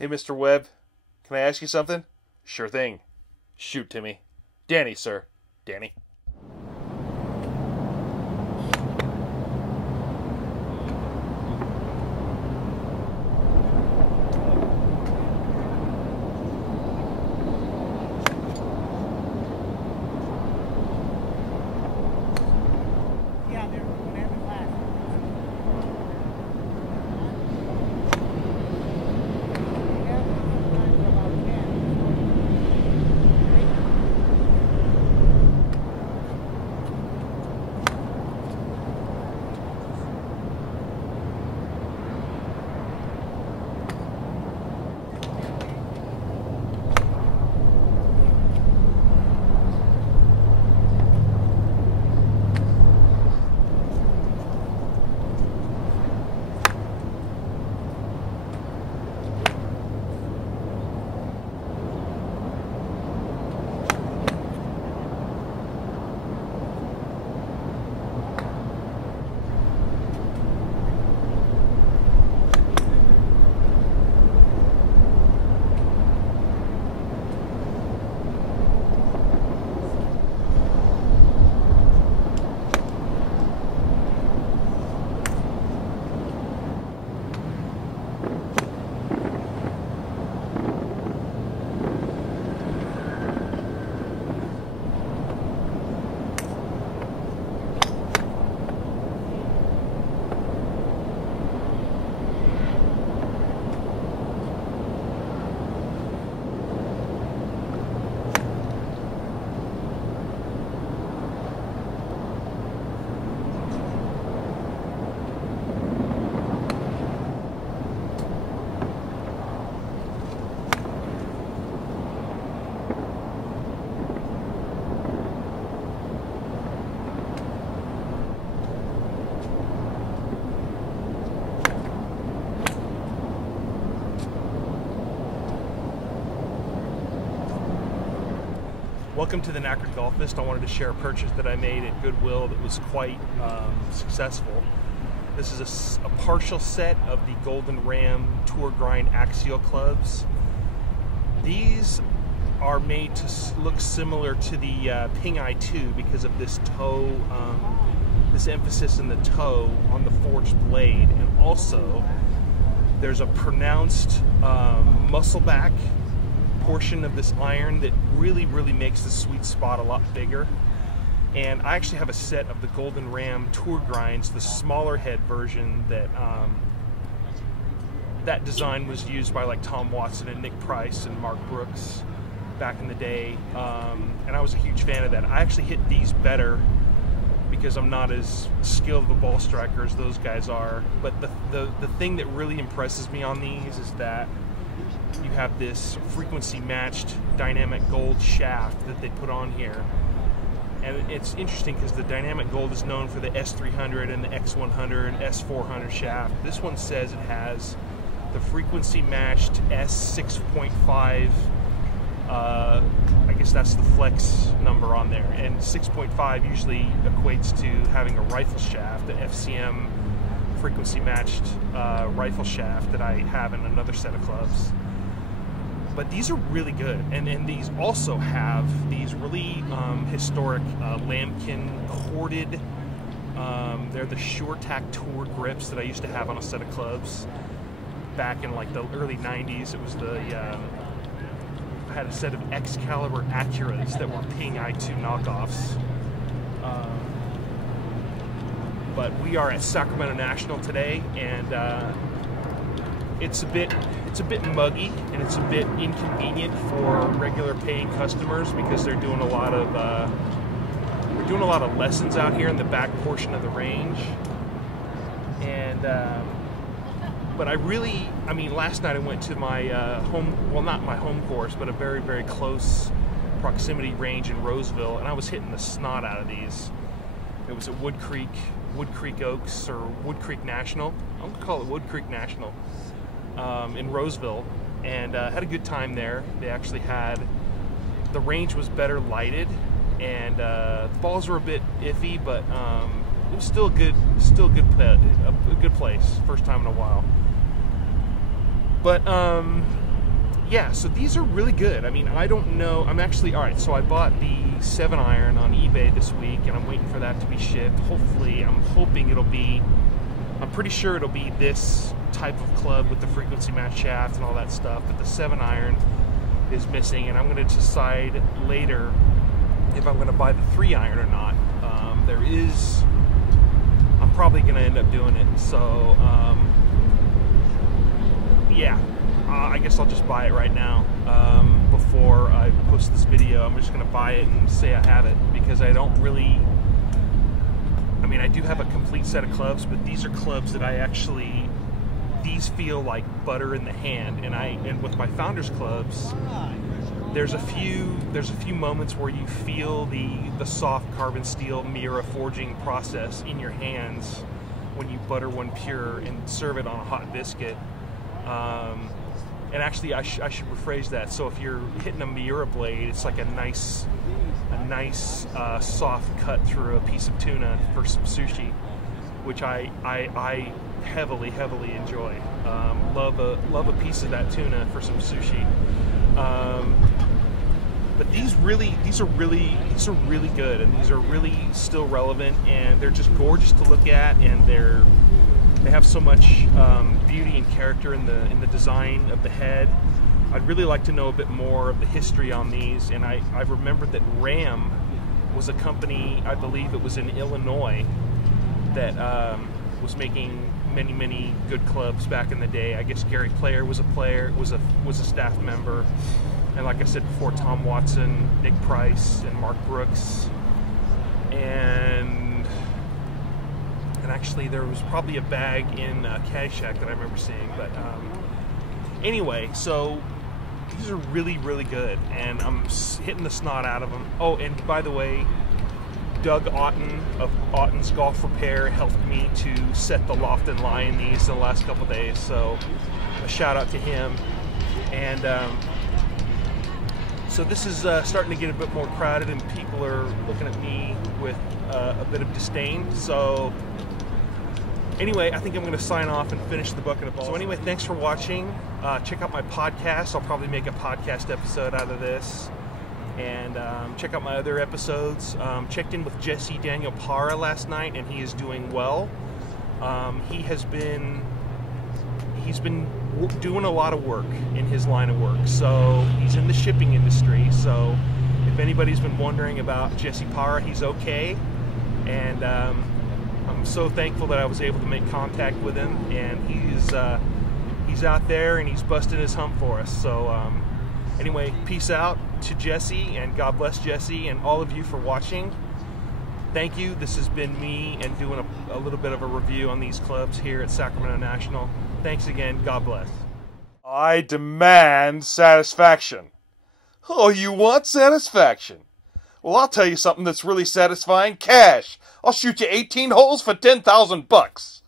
Hey, Mr. Webb, can I ask you something? Sure thing. Shoot, Timmy. Danny, sir. Danny. Welcome to the Knackered Golfist. I wanted to share a purchase that I made at Goodwill that was quite successful. This is a partial set of the Golden Ram Tour Grind Axial clubs. These are made to look similar to the Ping i2 because of this toe, this emphasis in the toe on the forged blade, and also there's a pronounced muscle back portion of this iron that really makes the sweet spot a lot bigger. And I actually have a set of the Golden Ram Tour Grinds, the smaller head version that that design was used by like Tom Watson and Nick Price and Mark Brooks back in the day, and I was a huge fan of that. I actually hit these better because I'm not as skilled of a ball striker as those guys are, but the thing that really impresses me on these is that you have this frequency matched dynamic gold shaft that they put on here. And it's interesting because the dynamic gold is known for the S300 and the X100 and S400 shaft. This one says it has the frequency matched S6.5, I guess that's the flex number on there. And 6.5 usually equates to having a rifle shaft, the FCM frequency matched rifle shaft that I have in another set of clubs. But these are really good, and these also have these really historic lambkin corded, they're the SureTac Tour grips that I used to have on a set of clubs back in like the early 90s. It was I had a set of Excalibur Acuras that were Ping i2 knockoffs. But we are at Sacramento National today, and it's a bit muggy and it's a bit inconvenient for regular paying customers because they're doing a lot of lessons out here in the back portion of the range. And but I mean, last night I went to my not my home course, but a very close proximity range in Roseville, and I was hitting the snot out of these. It was at Wood Creek Oaks, or Wood Creek National. I'm gonna call it Wood Creek National. In Roseville, and had a good time there. They actually had, the range was better lighted, and the balls were a bit iffy, but it was still a good place. First time in a while. But yeah, so these are really good. I mean, I don't know. I'm actually, all right, so I bought the 7-iron on eBay this week, and I'm waiting for that to be shipped. Hopefully, I'm hoping it'll be, I'm pretty sure it'll be this type of club with the frequency match shaft and all that stuff, but the 7-iron is missing, and I'm going to decide later if I'm going to buy the 3-iron or not. I'm probably going to end up doing it, so, yeah. I guess I'll just buy it right now before I post this video. I'm just going to buy it and say I have it, because I don't really, I mean, I do have a complete set of clubs, but these are clubs that I actually, these feel like butter in the hand, and with my Founders clubs, there's a few moments where you feel the soft carbon steel Miura forging process in your hands when you butter one pure and serve it on a hot biscuit. And actually, I should rephrase that. So if you're hitting a Miura blade, it's like a nice soft cut through a piece of tuna for some sushi, which I heavily enjoy. Love a piece of that tuna for some sushi. But these are really good, and these are really still relevant, and they're just gorgeous to look at, and they have so much beauty and character in the design of the head. I'd really like to know a bit more of the history on these, and I've remembered that Ram was a company, I believe it was in Illinois, that was making many good clubs back in the day. I guess Gary Player was a staff member, and like I said before, Tom Watson, Nick Price, and Mark Brooks, and actually there was probably a bag in Caddyshack that I remember seeing. But anyway, so these are really good, and I'm hitting the snot out of them. Oh, and by the way, Doug Otten of Otten's Golf Repair helped me to set the loft and lie in these the last couple days, so a shout out to him. And so this is starting to get a bit more crowded, and people are looking at me with a bit of disdain. So anyway, I think I'm going to sign off and finish the bucket of balls. So anyway, thanks for watching. Check out my podcast. I'll probably make a podcast episode out of this. And check out my other episodes. Checked in with Jesse Daniel Para last night, and he is doing well. He's been doing a lot of work in his line of work. So he's in the shipping industry. So if anybody's been wondering about Jesse Para, he's okay. And I'm so thankful that I was able to make contact with him, and he's out there and he's busting his hump for us. So anyway, peace out to Jesse, and God bless Jesse and all of you for watching. Thank you. This has been me, and doing a little bit of a review on these clubs here at Sacramento National. Thanks again. God bless. I demand satisfaction. Oh, you want satisfaction? Well, I'll tell you something that's really satisfying. Cash. I'll shoot you 18 holes for $10,000.